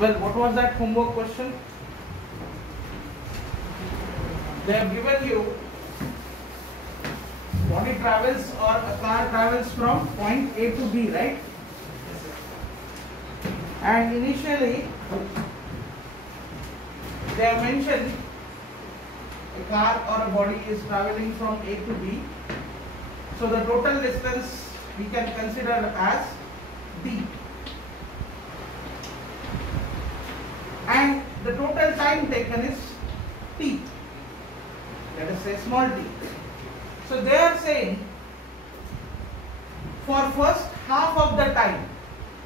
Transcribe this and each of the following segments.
Well, what was that homework question? They have given you body travels or a car travels from point A to B, right? And initially they have mentioned a car or a body is traveling from A to B. So the total distance we can consider as D. And the total time taken is T. Let us say small t. So they are saying for first half of the time.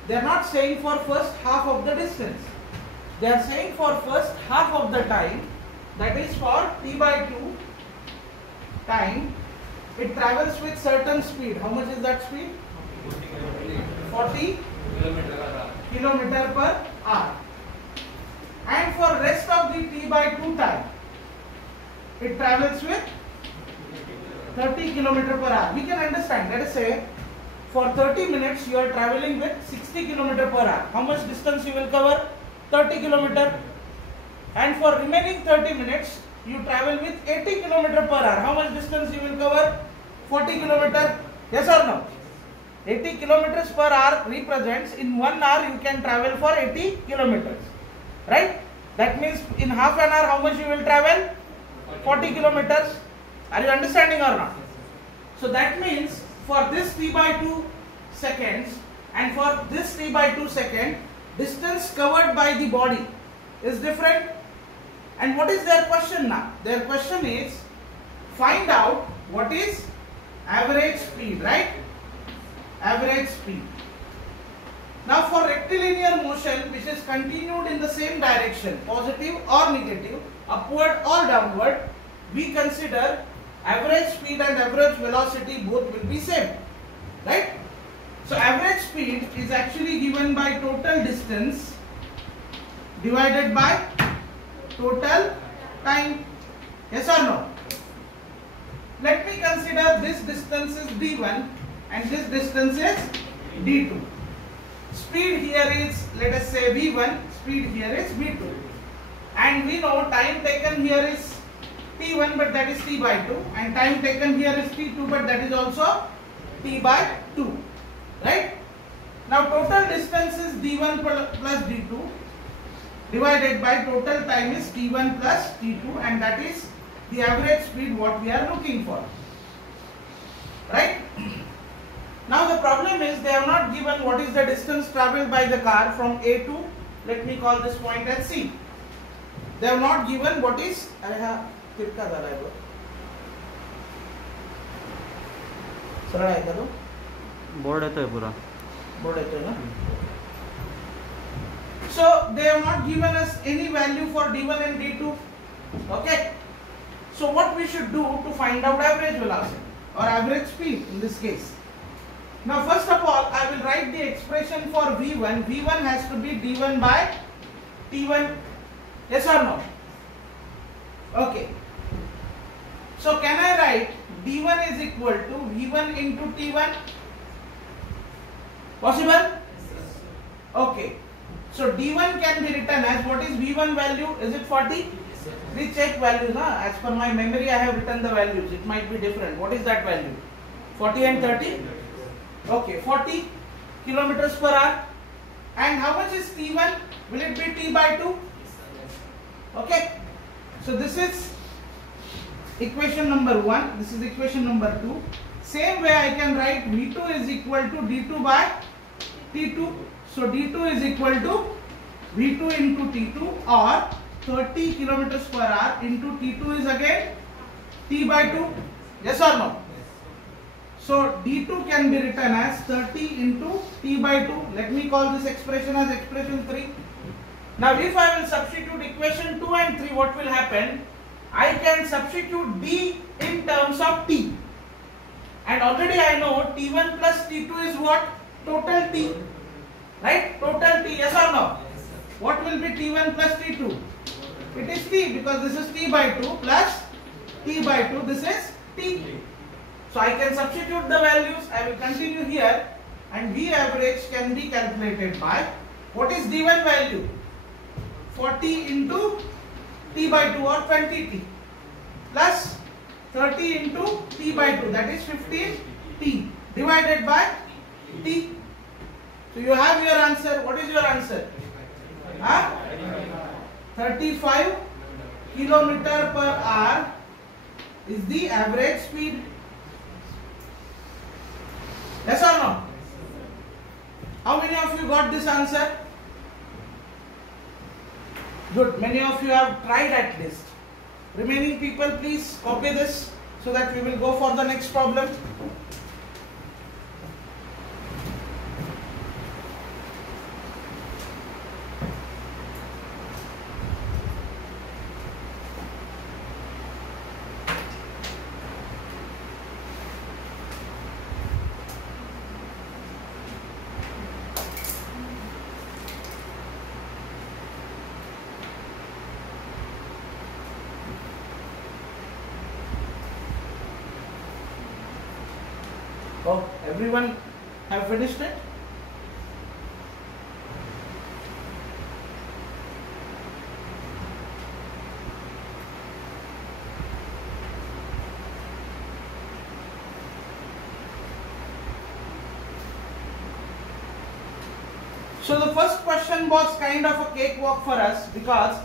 They are not saying for first half of the distance. They are saying for first half of the time, that is for t by 2 time, it travels with certain speed. How much is that speed? 40 kilometer per hour. And for rest of the t by 2 time, it travels with 30 kilometer per hour. We can understand. Let us say for 30 minutes you are traveling with 60 kilometer per hour. How much distance you will cover? 30 kilometer. And for remaining 30 minutes you travel with 80 kilometer per hour. How much distance you will cover? 40 kilometer. Yes or no? 80 kilometers per hour represents in 1 hour you can travel for 80 kilometers. Right? That means in half an hour how much you will travel? 40 kilometers. Are you understanding or not? So that means for this t by 2 seconds and for this t by 2 second, distance covered by the body is different. And what is their question now? Their question is find out what is average speed, right? Average speed. Now for rectilinear motion which is continued in the same direction, positive or negative, upward or downward, we consider average speed and average velocity both will be same, right? So average speed is actually given by total distance divided by total time. Yes or no? Let me consider this distance is d1 and this distance is d2. Speed here is, let us say v1, speed here is v2. And we know time taken here is t1 but that is t by 2 and time taken here is t2 but that is also t by 2, right? Now total distance is d1 plus d2 divided by total time is t1 plus t2 and that is the average speed what we are looking for, right? Now the problem is they have not given what is the distance travelled by the car from A to, let me call this point as C. They have not given what is, board है पूरा. Board है ना? So they have not given us any value for D1 and D2. Okay. So what we should do to find out average velocity or average speed in this case? Now first of all I will write the expression for V1. V1 has to be D1 by T1. Yes or no? Okay. So can I write D1 is equal to V1 into T1? Possible? Okay. So D1 can be written as what is V1 value? Is it 40? We check values. As per my memory I have written the values. It might be different. What is that value? 40 and 30? Okay, 40 kilometers per hour. And how much is T1? Will it be T by 2? Okay. So this is equation number 1. This is equation number 2. Same way I can write V2 is equal to D2 by T2. So D2 is equal to V2 into T2 or 30 kilometers per hour into T2 is again T by 2. Yes or no? So D2 can be written as 30 into T by 2. Let me call this expression as expression 3. Now if I will substitute equation 2 and 3, what will happen? I can substitute D in terms of T. And already I know T1 plus T2 is what? Total T. Right? Total T. Yes or no? What will be T1 plus T2? It is T because this is T by 2 plus T by 2. This is T. So I can substitute the values. I will continue here and V average can be calculated by what is D1 value? 40 into t by 2 or 20t plus 30 into t by 2, that is 15t divided by t. So you have your answer. What is your answer? 35 kilometer per hour is the average speed. Yes or no? How many of you got this answer? Good. Many of you have tried at least. Remaining people, please copy this so that we will go for the next problem. Oh, everyone have finished it? So the first question was kind of a cakewalk for us, because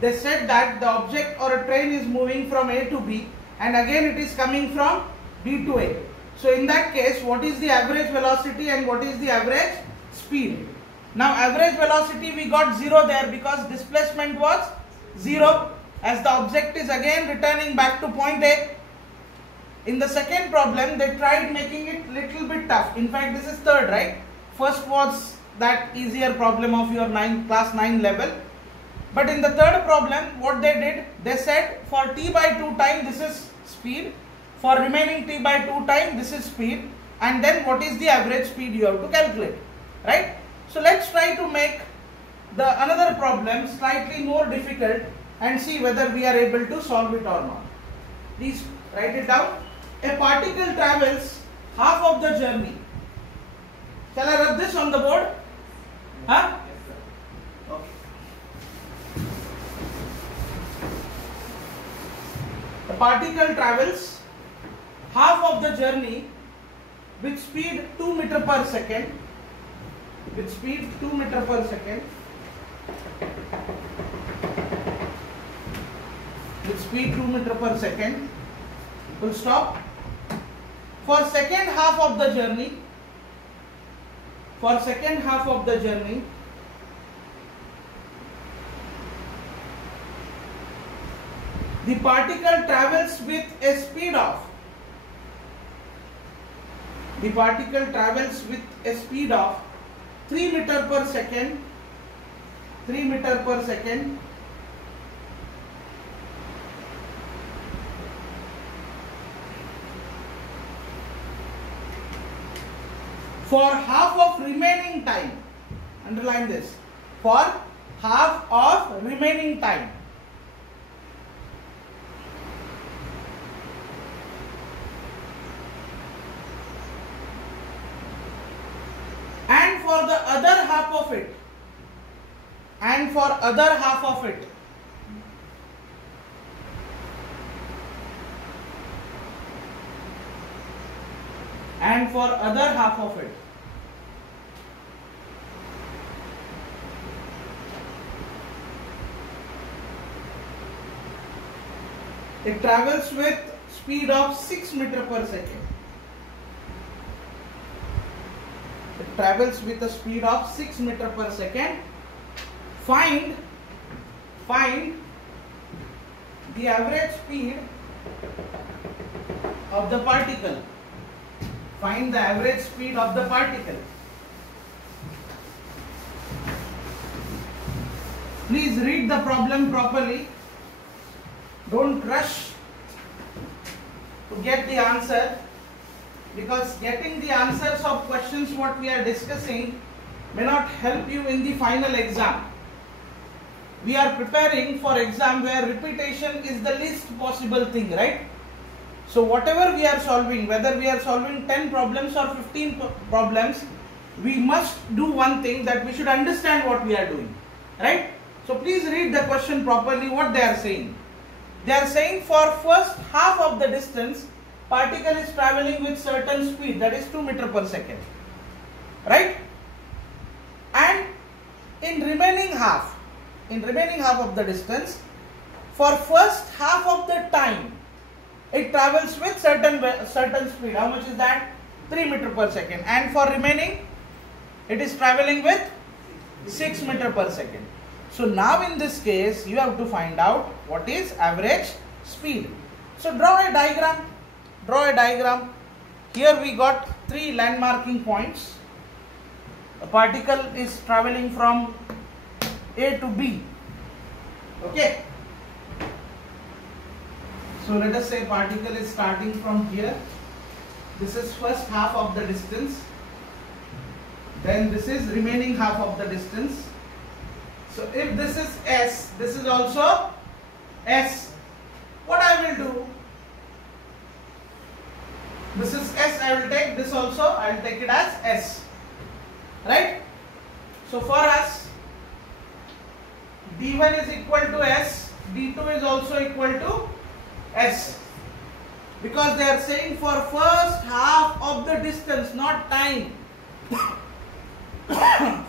they said that the object or a train is moving from A to B and again it is coming from B to A. So in that case, what is the average velocity and what is the average speed? Now average velocity we got 0 there because displacement was 0, as the object is again returning back to point A. In the second problem, they tried making it little bit tough. In fact, this is third, right? First was that easier problem of your class 9 level. But in the third problem, what they did, they said for t by 2 time this is speed, for remaining t by 2 time this is speed, and then what is the average speed you have to calculate, right? So let's try to make the another problem slightly more difficult and see whether we are able to solve it or not. Please write it down. A particle travels half of the journey. Shall I rub this on the board? Huh? Okay. A particle travels half of the journey with speed 2 meter per second. With speed 2 meter per second. With speed 2 meter per second. Full stop. For second half of the journey, the particle travels with a speed of 3 meter per second. 3 meter per second. For half of remaining time. Underline this. For half of remaining time. And for the other half of it. And for other half of it. And for other half of it. It travels with speed of 6 meter per second. It travels with a speed of 6 meter per second. Find the average speed of the particle. Find the average speed of the particle. Please read the problem properly. Don't rush to get the answer, because getting the answers of questions what we are discussing may not help you in the final exam. We are preparing for exam where repetition is the least possible thing, right? So whatever we are solving, whether we are solving 10 problems or 15 problems, we must do one thing, that we should understand what we are doing, right? So please read the question properly what they are saying. They are saying for first half of the distance, particle is traveling with certain speed, that is 2 meter per second. Right? And in remaining half of the distance, for first half of the time, it travels with certain speed. How much is that? 3 meter per second. And for remaining, it is traveling with 6 meter per second. So now in this case, you have to find out what is average speed. So draw a diagram. Here we got 3 landmarking points. A particle is traveling from A to B. Okay. So let us say particle is starting from here. This is first half of the distance. Then this is remaining half of the distance. So if this is S, this is also S. What I will do? This is S, I will take this also, I will take it as S. Right? So for us, D1 is equal to S, D2 is also equal to S. Because they are saying for first half of the distance, not time.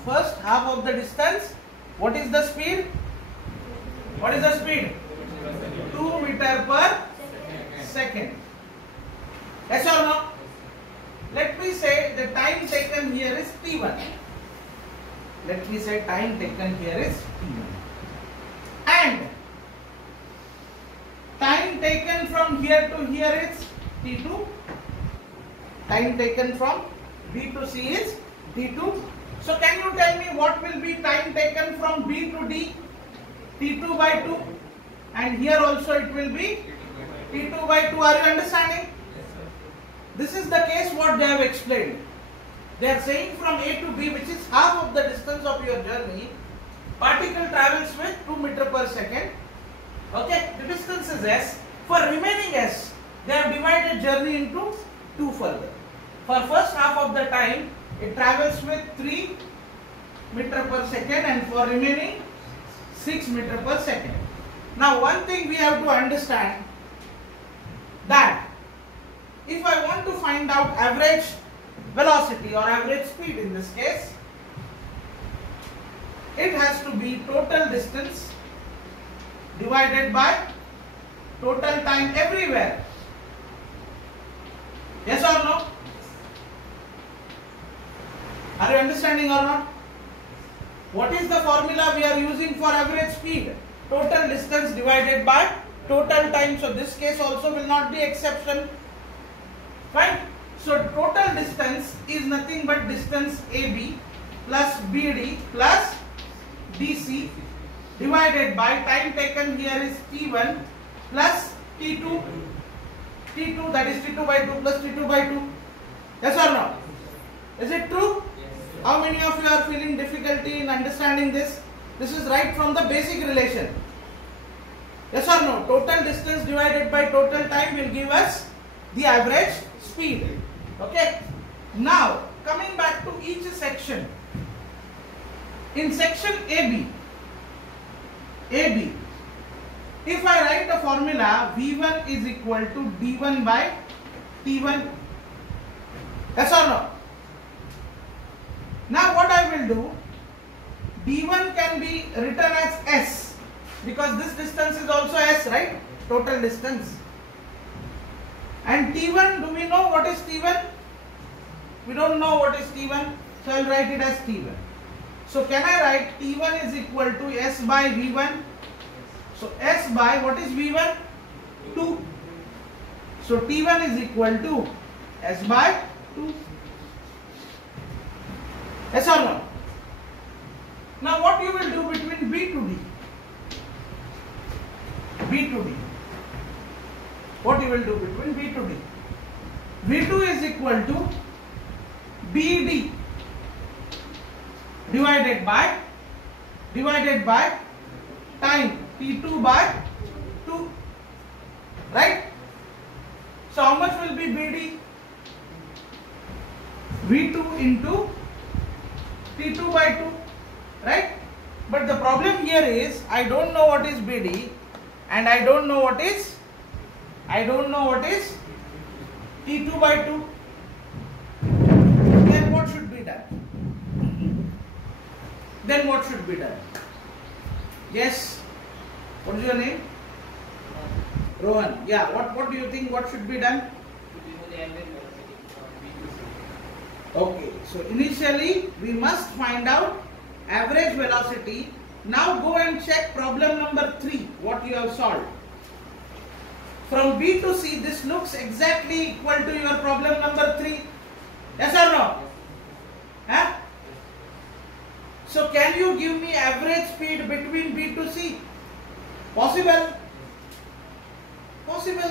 First half of the distance, what is the speed? What is the speed? 2 meter per second. Yes or no? Let me say the time taken here is T1. Let me say time taken here is T1. And time taken from here to here is T2. Time taken from B to C is T2. So can you tell me what will be time taken from B to D? T2 by 2. And here also it will be T2 by 2. Are you understanding? This is the case what they have explained. They are saying from A to B, which is half of the distance of your journey, particle travels with 2 meter per second. Okay, the distance is S. For remaining S, they have divided journey into 2 further. For first half of the time, it travels with 3 meter per second, and for remaining 6 meter per second. Now one thing we have to understand, that if I want to find out average velocity or average speed in this case, it has to be total distance divided by total time everywhere. Yes or no? Are you understanding or not? What is the formula we are using for average speed? Total distance divided by total time. So this case also will not be exception. Fine. So total distance is nothing but distance AB plus BD plus DC divided by time taken here is T1 plus T2. T2, that is T2 by 2 plus T2 by 2. Yes or no? Is it true? How many of you are feeling difficulty in understanding this? This is right from the basic relation. Yes or no? Total distance divided by total time will give us the average speed. Okay. Now, coming back to each section. In section AB, if I write a formula, V1 is equal to D1 by T1. Yes or no? Now what I will do, D1 can be written as S, because this distance is also S, right? Total distance. And T1, do we know what is T1? We don't know what is T1, so I will write it as T1. So can I write T1 is equal to S by V1? So S by, what is V1? 2. So T1 is equal to S by 2. Yes or no? Now what you will do between B to D? B to D. What you will do between B to D? V2 is equal to BD divided by time T2 by 2. Right? So how much will be BD? V2 into T2 by 2. Right? But the problem here is I don't know what is BD and I don't know what is T2 by 2. Then what should be done? Yes. What is your name? Rohan. Yeah. What do you think? What should be done? Okay. So initially we must find out average velocity. Now go and check problem number 3. What you have solved. From B to C, this looks exactly equal to your problem number 3. Yes or no? Huh? So can you give me average speed between B to C? Possible?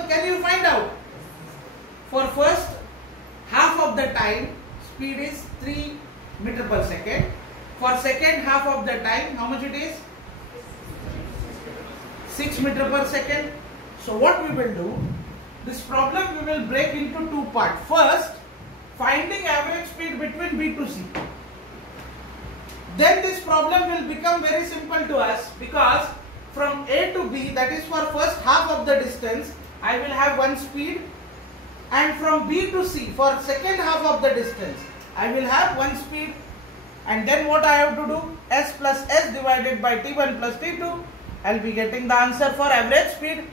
Can you find out? For first half of the time, speed is 3 meter per second. For second half of the time, how much it is? 6 meter per second. So what we will do, this problem we will break into 2 parts. First, finding average speed between B to C. Then this problem will become very simple to us because from A to B, that is for first half of the distance, I will have one speed, and from B to C for second half of the distance, I will have one speed, and then what I have to do? S plus S divided by T1 plus T2. I will be getting the answer for average speed.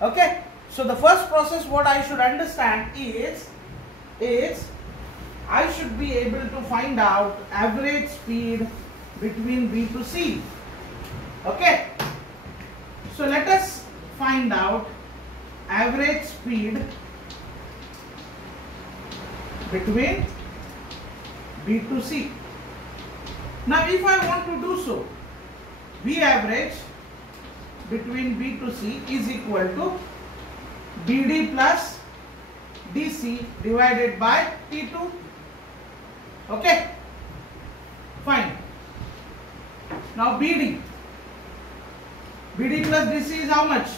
Okay, so the first process what I should understand is I should be able to find out average speed between B to C. Okay, so let us find out average speed between B to C. Now if I want to do so, V average between B to C is equal to BD plus DC divided by T2. Okay, fine. Now BD plus DC is how much?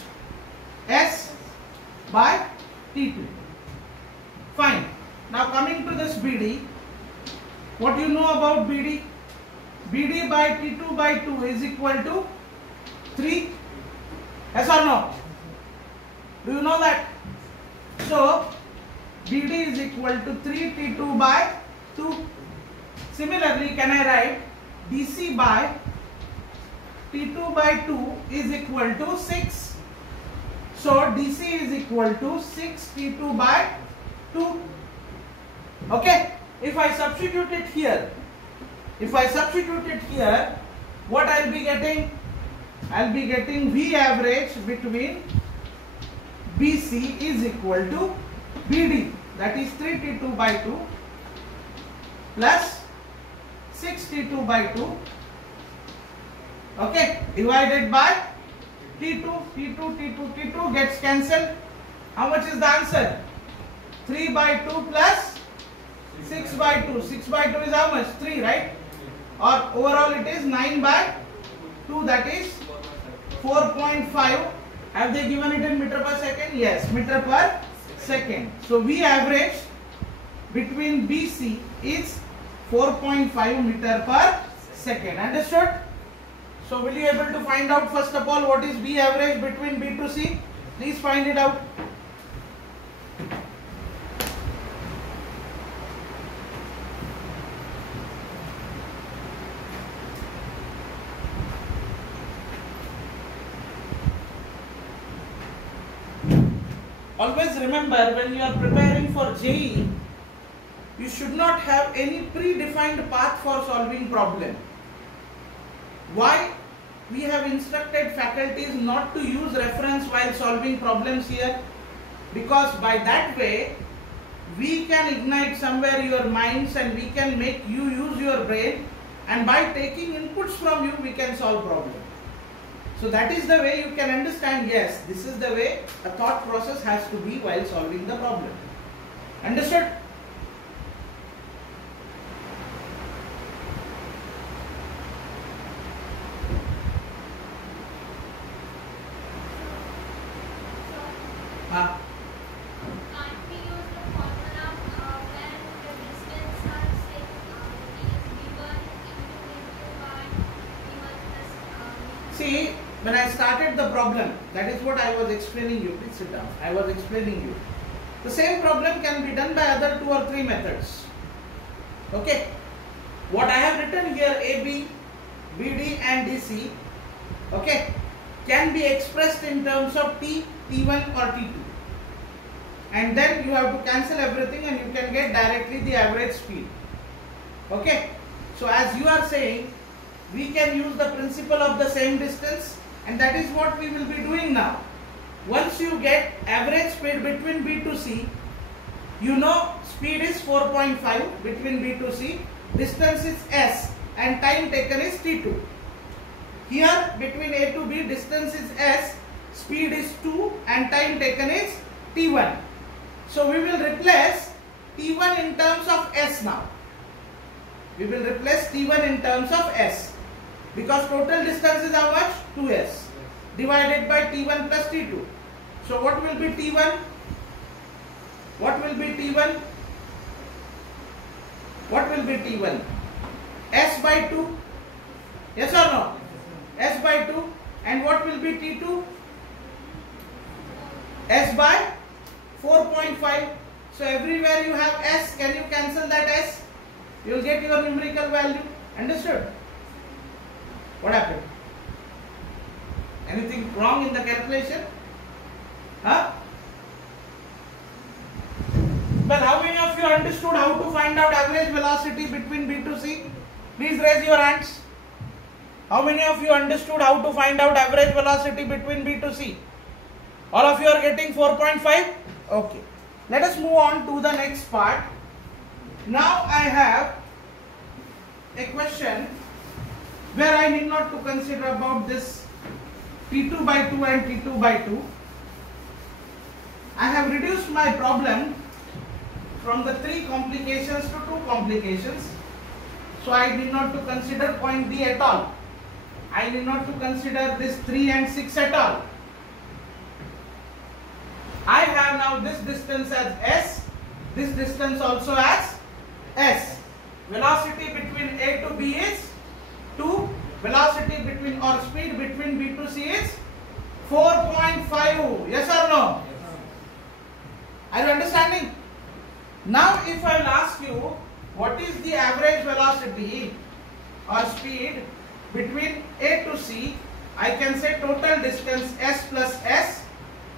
S by T2. Fine. Now coming to this BD, what do you know about BD? BD by T2 by 2 is equal to 3. Yes or no? Do you know that? So BD is equal to 3 T2 by 2. Similarly, can I write DC by T2 by 2 is equal to 6. So DC is equal to 6 T2 by 2. Okay. If I substitute it here, what I will be getting? I will be getting V average between BC is equal to BD, that is 3 T2 by 2 plus 6 T2 by 2, okay, divided by T2 gets cancelled. How much is the answer? 3 by 2 plus 6 by 2. 6 by 2 is how much? 3, right? Or overall it is 9 by 2, that is 4.5. Have they given it in meter per second? Yes, meter per second. So V average between BC is 4.5 meter per second. Understood? So will you able to find out first of all what is V average between B to C? Please find it out. Always remember, when you are preparing for JEE, you should not have any predefined path for solving problem. Why? We have instructed faculties not to use reference while solving problems here, because by that way we can ignite somewhere your minds and we can make you use your brain, and by taking inputs from you we can solve problems. So that is the way you can understand, yes, this is the way a thought process has to be while solving the problem. Understood? Can't we use the formula where the distance are say V1 into V2 by V1 plus See, when I started the problem, that is what I was explaining you. Please sit down. I was explaining you. The same problem can be done by other 2 or 3 methods. Okay. What I have written here, AB, BD and DC, okay, can be expressed in terms of T, T1 or T2. And then you have to cancel everything and you can get directly the average speed. Okay. So as you are saying, we can use the principle of the same distance, and that is what we will be doing now. Once you get average speed between B to C, you know speed is 4.5 between B to C, distance is S and time taken is T2. Here between A to B, distance is S, speed is 2 and time taken is T1. So we will replace T1 in terms of S now. We will replace T1 in terms of S, because total distance is how much? 2S divided by T1 plus T2. So what will be T1? What will be T1? What will be T1? S by 2. Yes or no? S by 2. And what will be T2? S by 4.5. So everywhere you have S, can you cancel that S? You will get your numerical value. Understood? What happened? Anything wrong in the calculation? Huh? Well, how many of you understood how to find out average velocity between B to C? Please raise your hands. How many of you understood how to find out average velocity between B to C? All of you are getting 4.5? Okay. Let us move on to the next part. Now I have a question where I need not to consider about this T2 by 2 and T2 by 2. I have reduced my problem from the 3 complications to 2 complications. So I need not to consider point B at all. I need not to consider this 3 and 6 at all. I have now this distance as S, this distance also as S. Velocity between A to B is 2. Velocity between or speed between B to C is 4.5. Yes or no? Are you understanding? Now if I will ask you what is the average velocity or speed between A to C, I can say total distance S plus S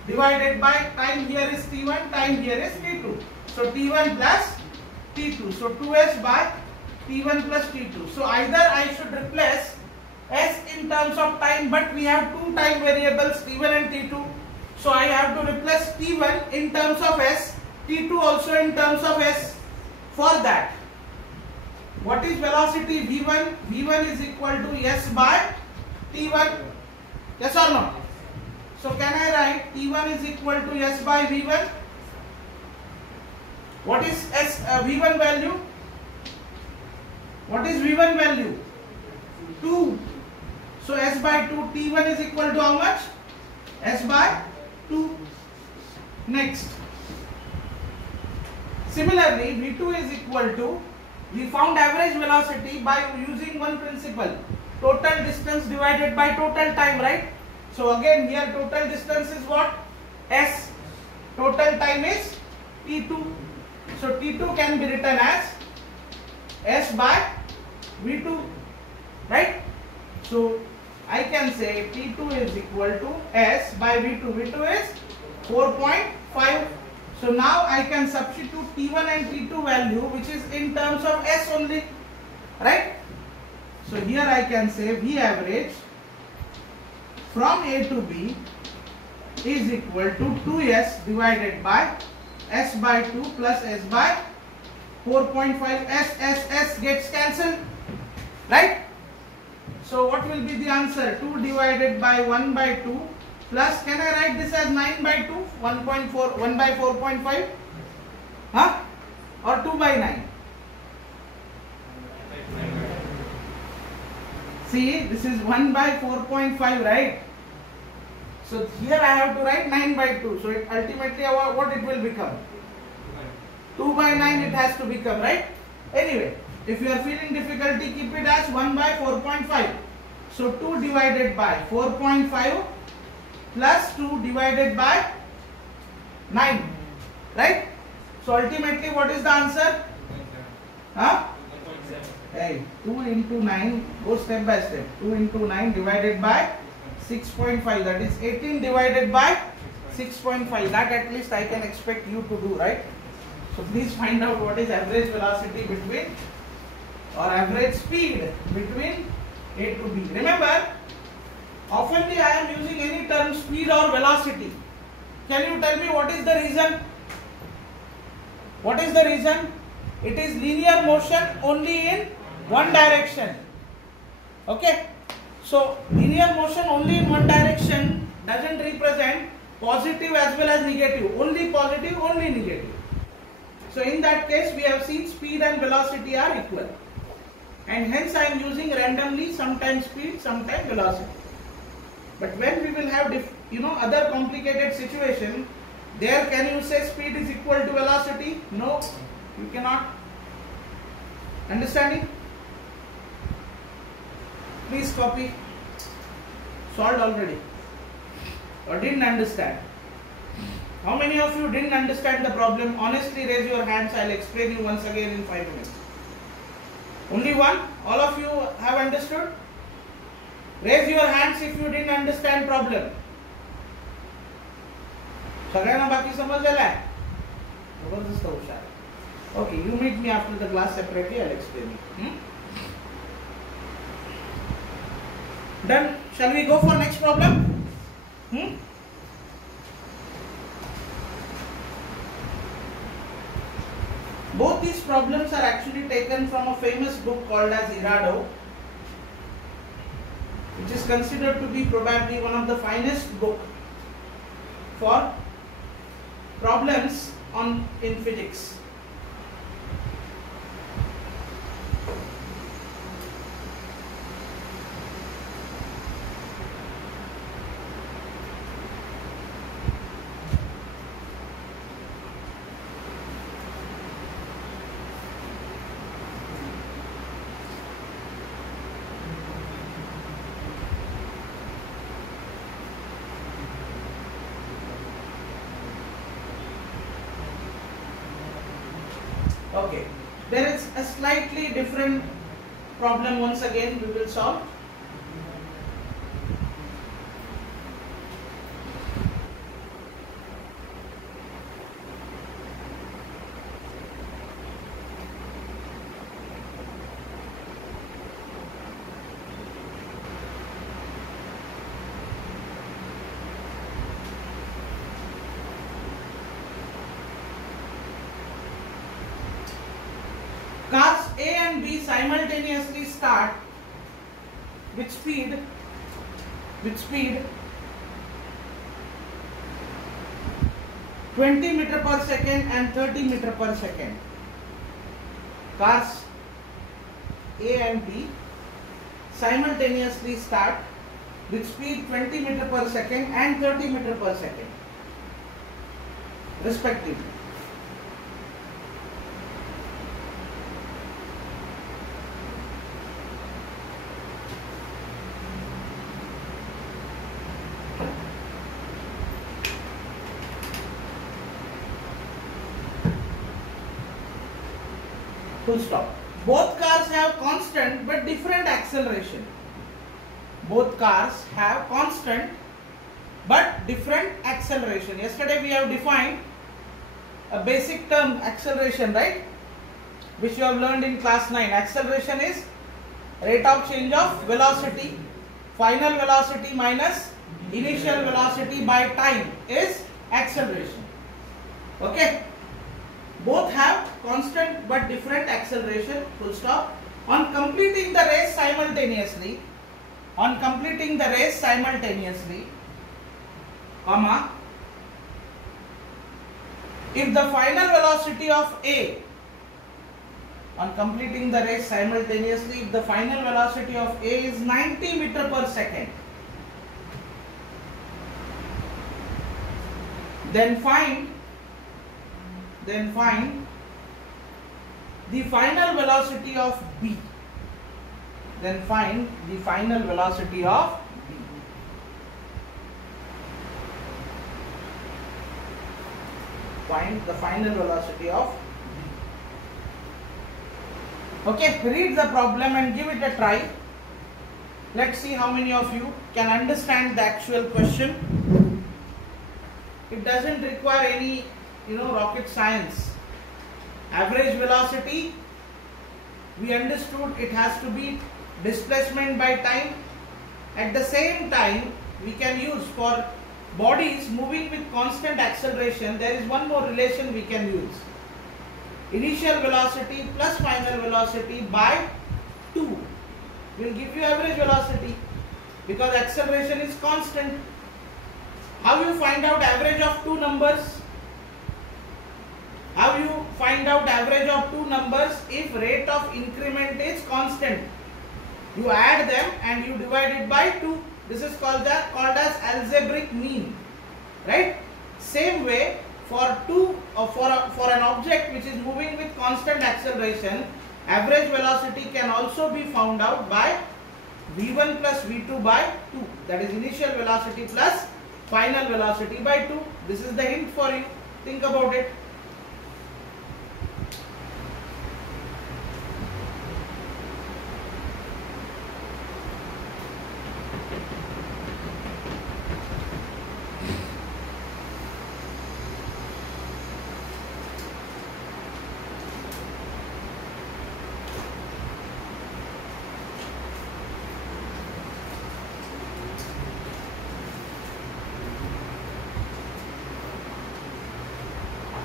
divided by time here is T1, time here is T2. So T1 plus T2. So 2S by T1 plus T2. So either I should replace S in terms of time, but we have 2 time variables T1 and T2. So I have to replace T1 in terms of S, T2 also in terms of S. For that, what is velocity V1? V1 is equal to S by T1. Yes or no? So can I write T1 is equal to S by V1? What is V1 value? What is V1 value? 2. So S by 2, T1 is equal to how much? S by 2. Next. Similarly, V2 is equal to, we found average velocity by using one principle, total distance divided by total time, right? So again here total distance is what? S. Total time is T2. So T2 can be written as S by V2, right? So I can say T2 is equal to S by V2. V2 is 4.5. So now I can substitute T1 and T2 value, which is in terms of S only, right? So here I can say V average from A to B is equal to 2S divided by S by 2 plus S by 4.5. S gets cancelled, right? So what will be the answer? 2 divided by 1 by 2 plus, can I write this as 9 by 2? 1.4, 1 by 4.5? Huh? Or 2 by 9? See, this is 1 by 4.5, right? So here I have to write 9 by 2. So it ultimately what it will become? 2 by 9 it has to become, right? Anyway, if you are feeling difficulty, keep it as 1 by 4.5. So 2 divided by 4.5 plus 2 divided by 9, right? So ultimately what is the answer? Huh? Hey, 2 into 9, go step by step. 2 into 9 divided by 6.5, that is 18 divided by 6.5. That at least I can expect you to do, right? So please find out what is average velocity between, or average speed between A to B. Remember, oftenly I am using any term speed or velocity. Can you tell me what is the reason? What is the reason? It is linear motion only in one direction. Okay? So linear motion only in one direction doesn't represent positive as well as negative. Only positive, only negative. So in that case we have seen speed and velocity are equal. And hence I am using randomly, sometimes speed, sometimes velocity. But when we will have other complicated situation, there can you say speed is equal to velocity? No, you cannot. Understanding? Please copy. Solved already? Or didn't understand? How many of you didn't understand the problem? Honestly raise your hands. I'll explain you once again in 5 minutes. Only one? All of you have understood? Raise your hands if you didn't understand problem. सगळ्यांना बाकी समजलेलं आहे? जबरदस्त हुशार. Okay, you meet me after the class separately. I'll explain you. Done. Shall we go for next problem? Both these problems are actually taken from a famous book called as Irado, which is considered to be probably one of the finest book for problems in physics. Okay, there is a slightly different problem once again we will solve. Cars A and B simultaneously start with speed 20 meter per second and 30 meter per second. Cars A and B simultaneously start with speed 20 meter per second and 30 meter per second respectively. Full stop. Both cars have constant but different acceleration. Both cars have constant but different acceleration. Yesterday we have defined a basic term acceleration, right? Which you have learned in class 9. Acceleration is rate of change of velocity. Final velocity minus initial velocity by time is acceleration. Okay? Both have constant but different acceleration, full stop. On completing the race simultaneously, comma, if the final velocity of A, on completing the race simultaneously, if the final velocity of A is 90 meter per second, then find the final velocity of B. then find the final velocity of B. Find the final velocity of B. Okay, read the problem and give it a try. Let's see how many of you can understand the actual question. It doesn't require any, rocket science. Average velocity, we understood it has to be displacement by time. At the same time, we can use for bodies moving with constant acceleration, there is one more relation we can use. Initial velocity plus final velocity by 2 will give you average velocity, because acceleration is constant. How you find out average of two numbers? How you find out average of two numbers? If rate of increment is constant, you add them and you divide it by 2. This is called as algebraic mean, right? Same way, for an object which is moving with constant acceleration, average velocity can also be found out by v1 plus v2 by 2. That is initial velocity plus final velocity by 2. This is the hint for you. Think about it.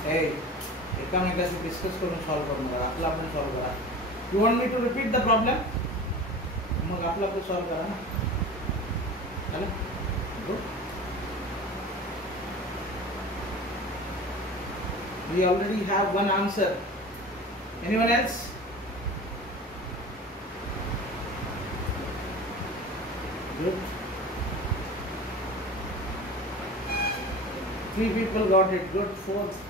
Hey, एकामेकाशी discuss करून solve करून करा. आपला आपण solve करा. You want me to repeat the problem? मग आपला आपण solve करा ना. चला. Go. We already have one answer. Anyone else? Good. 3 people got it. Good. 4th.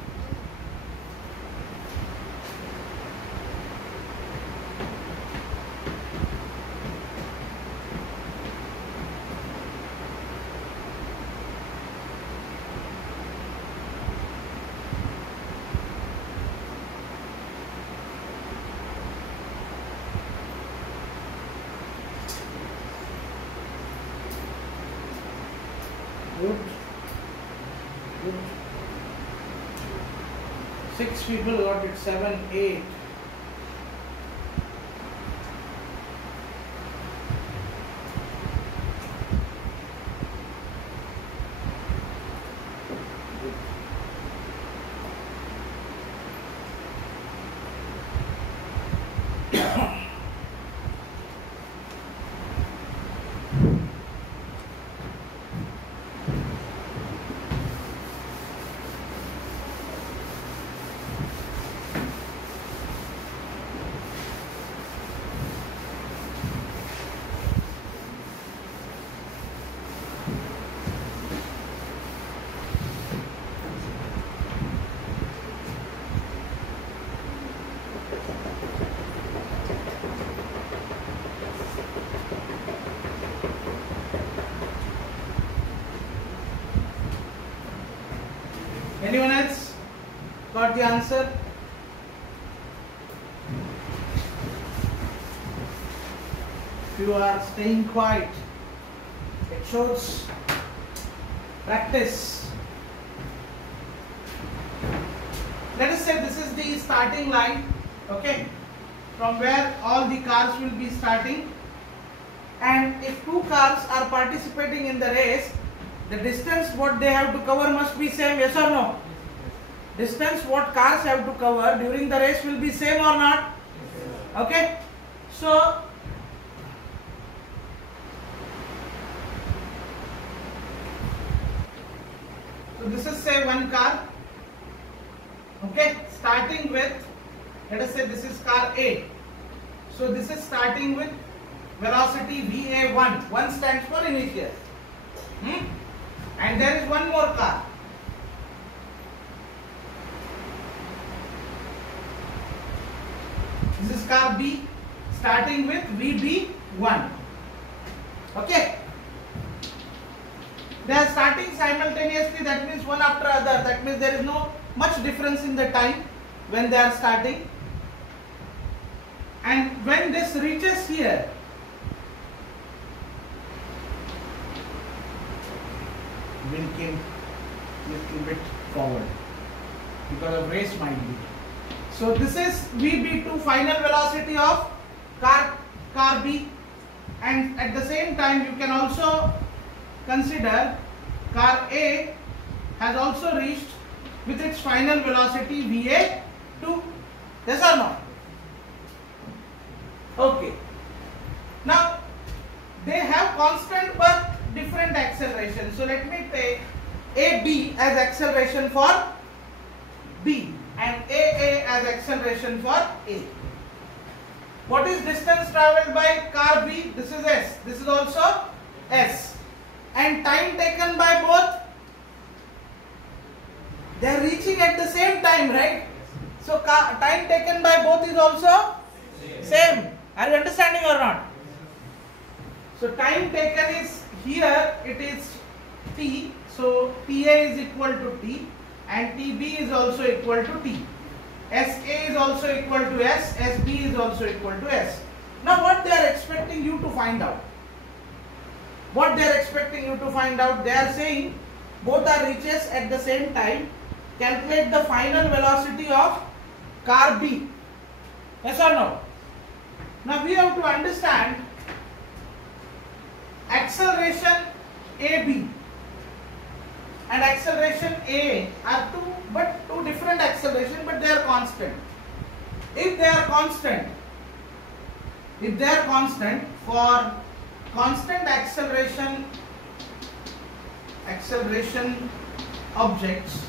Good. Good. 6 people got it. 7, 8. Anyone else got the answer? If you are staying quiet, it shows practice. Let us say this is the starting line, okay, from where all the cars will be starting, and if 2 cars are participating in the race, the distance what they have to cover must be same, yes or no? Distance what cars have to cover during the race will be same or not? Okay, so this is say one car, okay, starting with, let us say this is car A. So this is starting with velocity VA1. 1 stands for initial. And there is one more car. This is car B, starting with VB1. 1. Okay. They are starting simultaneously, that means one after other. That means there is no much difference in the time when they are starting. And when this reaches here, wind came little bit forward because of race might be. So this is VB2, final velocity of car B, and at the same time you can also consider car A has also reached with its final velocity VA2. Yes or no? Okay. Now they have constant but different acceleration. So let me take AB as acceleration for B and AA as acceleration for A. What is distance traveled by car B? This is S. This is also S. And time taken by both? They are reaching at the same time, right? So time taken by both is also same. Are you understanding or not? So time taken is here, it is T. So TA is equal to T and TB is also equal to T. SA is also equal to S, SB is also equal to S. Now what they are expecting you to find out? What they are expecting you to find out? They are saying both are reaches at the same time. Calculate the final velocity of car B. Yes or no? Now we have to understand acceleration AB and acceleration A are two different acceleration, but they are constant. If they are constant, for constant acceleration objects,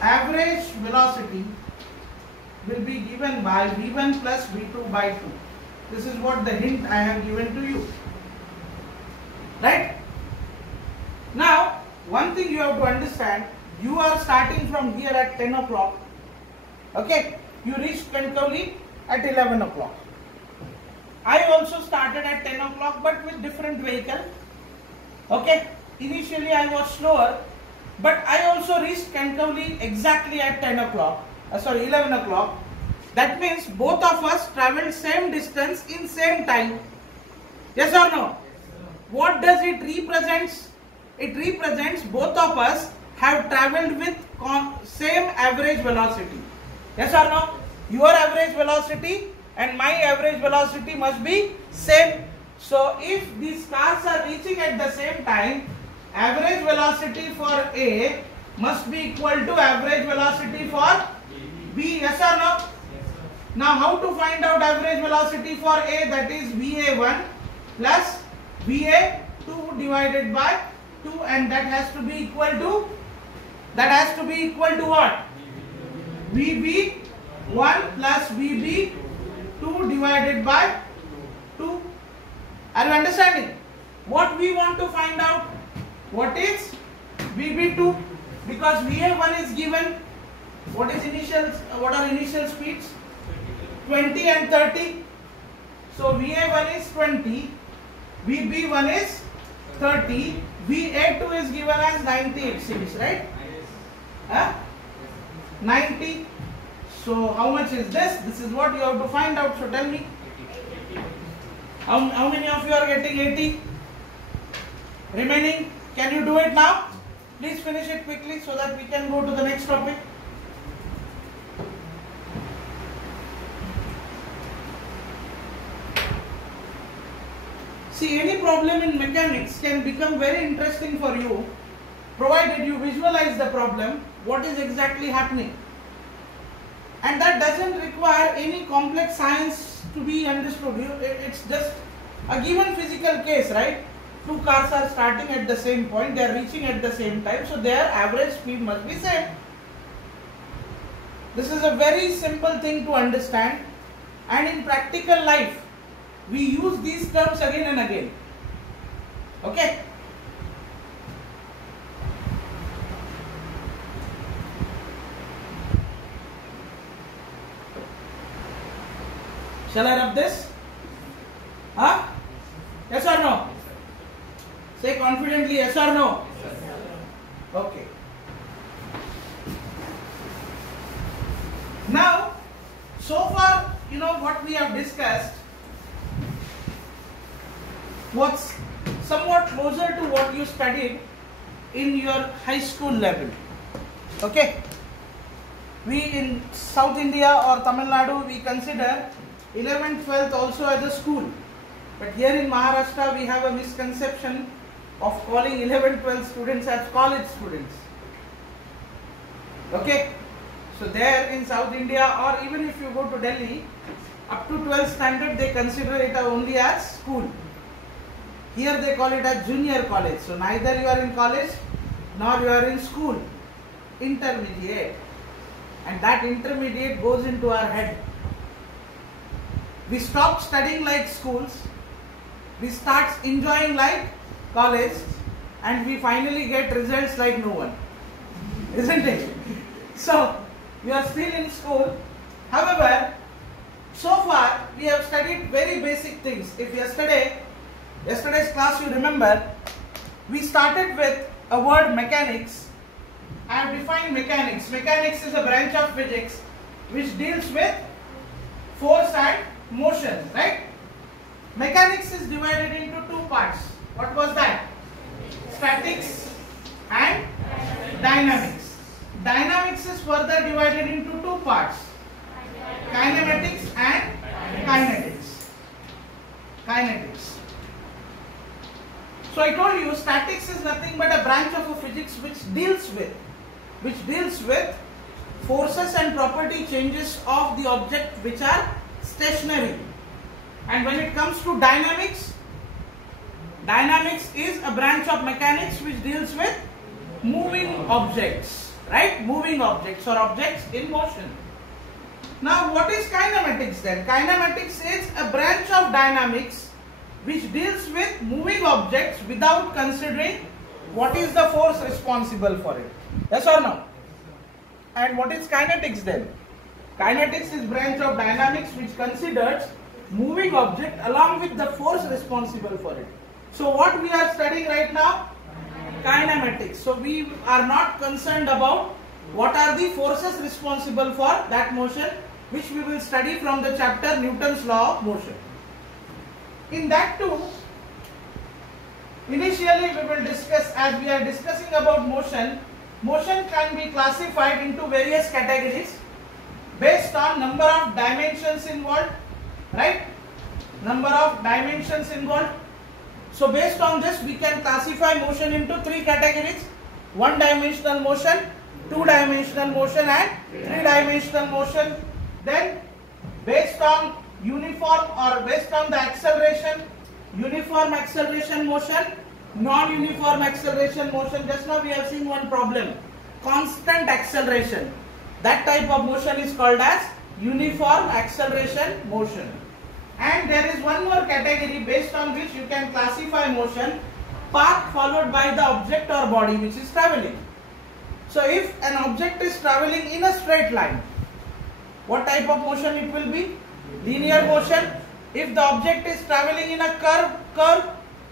average velocity will be given by V1 plus V2 by 2. This is what the hint I have given to you. Right? Now, one thing you have to understand, you are starting from here at 10 o'clock. Okay? You reached Kankavli at 11 o'clock. I also started at 10 o'clock but with different vehicle. Okay? Initially I was slower, but I also reached Kankavli exactly at 11 o'clock. That means both of us traveled same distance in same time. Yes or no? What does it represent? It represents both of us have traveled with same average velocity. Yes or no? Your average velocity and my average velocity must be same. So if these cars are reaching at the same time, average velocity for A must be equal to average velocity for B. Yes or no? Now how to find out average velocity for A? That is VA1 plus VA2 divided by 2, and that has to be equal to what? VB1 plus VB2 divided by 2. Are you understanding? What we want to find out? What is VB2? Because VA1 is given. What are initial speeds? 20 and 30. So VA1 is 20, VB1 is 30, VA2 is given as 90, it seems, right? 90. So how much is this? This is what you have to find out. So tell me, how many of you are getting 80? Remaining, can you do it now? Please finish it quickly so that we can go to the next topic. See, any problem in mechanics can become very interesting for you, provided you visualize the problem, what is exactly happening. And that doesn't require any complex science to be understood. It's just a given physical case, right? Two cars are starting at the same point, they are reaching at the same time, so their average speed must be same. This is a very simple thing to understand, and in practical life, we use these terms again and again. Okay? Shall I rub this? Huh? Yes or no? Say confidently yes or no? Okay. Now, so far, you know what we have discussed was somewhat closer to what you studied in your high school level. Okay. We in South India or Tamil Nadu, we consider 11th, 12th also as a school. But here in Maharashtra, we have a misconception of calling 11th, 12th students as college students. Okay. So there in South India, or even if you go to Delhi, up to 12th standard, they consider it only as school. Here they call it as junior college. So neither you are in college, nor you are in school. Intermediate. And that intermediate goes into our head. We stop studying like schools, we start enjoying like college, and we finally get results like no one. Isn't it? So, we are still in school. However, so far we have studied very basic things. If yesterday's class you remember, we started with a word mechanics. I have defined mechanics. Mechanics is a branch of physics which deals with force and motion, right? Mechanics is divided into two parts. What was that? Statics and dynamics. Dynamics is further divided into two parts. Kinematics and kinetics. Kinetics. So I told you statics is nothing but a branch of a physics which deals with forces and property changes of the object which are stationary. And when it comes to dynamics, dynamics is a branch of mechanics which deals with moving objects, right? Moving objects or objects in motion. Now what is kinematics then? Kinematics is a branch of dynamics which deals with moving objects without considering what is the force responsible for it. Yes or no? And what is kinetics then? Kinetics is branch of dynamics which considers moving object along with the force responsible for it. So what we are studying right now? Kinematics. So we are not concerned about what are the forces responsible for that motion, which we will study from the chapter Newton's law of motion. In that too, initially we will discuss, as we are discussing about motion, motion can be classified into various categories based on number of dimensions involved, right? Number of dimensions involved. So based on this, we can classify motion into three categories: one-dimensional motion, two-dimensional motion, and three-dimensional motion. Then based on uniform or based on the acceleration, uniform acceleration motion, non-uniform acceleration motion. Just now we have seen one problem, constant acceleration. That type of motion is called as uniform acceleration motion. And there is one more category based on which you can classify motion, path followed by the object or body which is traveling. So if an object is traveling in a straight line, what type of motion it will be? Linear motion. If the object is traveling in a curve,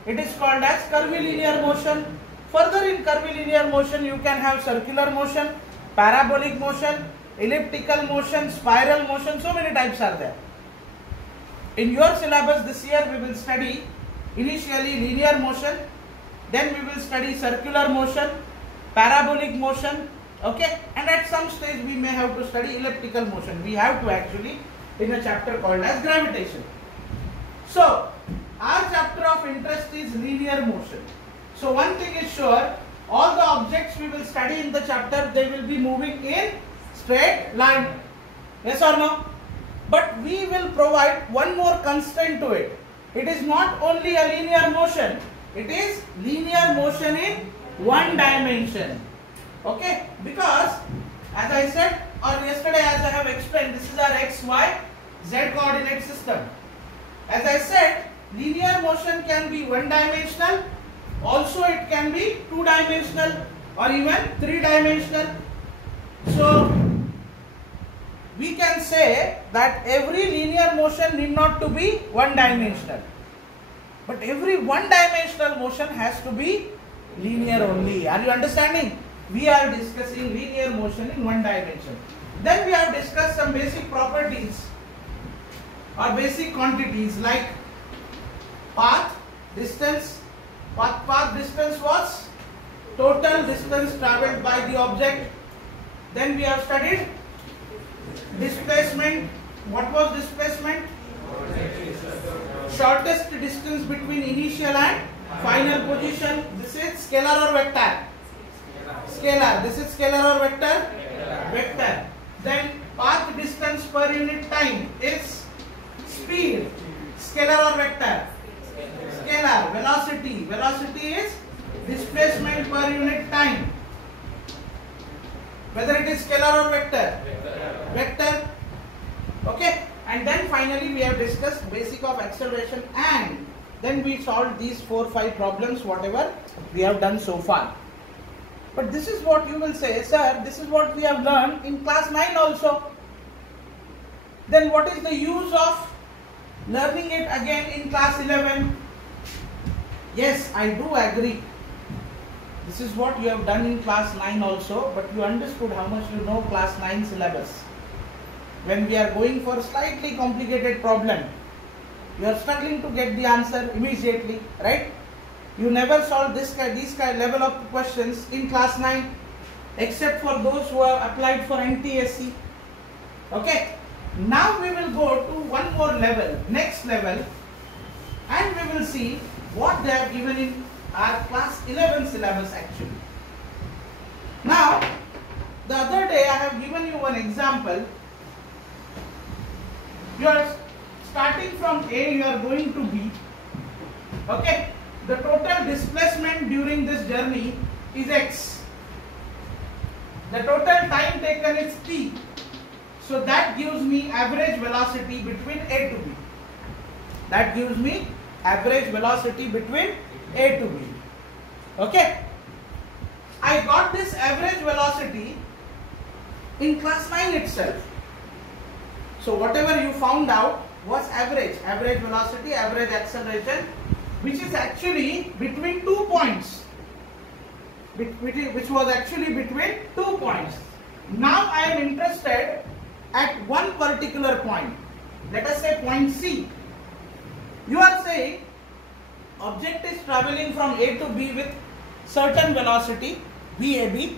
it is called as curvilinear motion. Further, in curvilinear motion you can have circular motion, parabolic motion, elliptical motion, spiral motion. So many types are there. In your syllabus this year we will study initially linear motion, then we will study circular motion, parabolic motion, okay, and at some stage we may have to study elliptical motion. We have to actually in a chapter called as gravitation. So our chapter of interest is linear motion. So one thing is sure, all the objects we will study in the chapter, they will be moving in straight line. Yes or no? But we will provide one more constraint to it. It is not only a linear motion, it is linear motion in one dimension. Okay? Because as I said, or yesterday as I have explained, this is our x, y, z coordinate system. As I said, linear motion can be one dimensional, also it can be two dimensional or even three dimensional. So we can say that every linear motion need not to be one dimensional, but every one dimensional motion has to be linear only. Are you understanding? We are discussing linear motion in one dimension. Then we have discussed some basic properties or basic quantities like path distance. Path distance was total distance traveled by the object. Then we have studied displacement. What was displacement? Shortest distance between initial and final position. This is scalar or vector? Scalar. This is scalar or vector? Vector. Then path distance per unit time is speed. Scalar or vector? Scalar. Velocity. Velocity is displacement per unit time. Whether it is scalar or vector? Vector. Okay. And then finally we have discussed basic of acceleration, and then we solved these 4-5 problems whatever we have done so far. But this is what you will say, sir, this is what we have learned in class 9 also. Then what is the use of learning it again in class 11? Yes, I do agree. This is what you have done in class 9 also, but you understood how much you know class 9 syllabus. When we are going for slightly complicated problem, you are struggling to get the answer immediately, right? You never solve these kind level of questions in class 9, except for those who have applied for NTSC. Okay. Now we will go to one more level, next level, and we will see what they have given in our class 11 syllabus actually. Now, the other day I have given you one example. You are starting from A, you are going to B. Okay. The total displacement during this journey is x. The total time taken is t. So that gives me average velocity between A to B. That gives me average velocity between A to B. Okay. I got this average velocity in class 9 itself. So whatever you found out was average velocity, average acceleration, which is actually between 2 points. Which was actually between 2 points. Now I am interested at one particular point. Let us say point C. You are saying object is traveling from A to B with certain velocity VAB,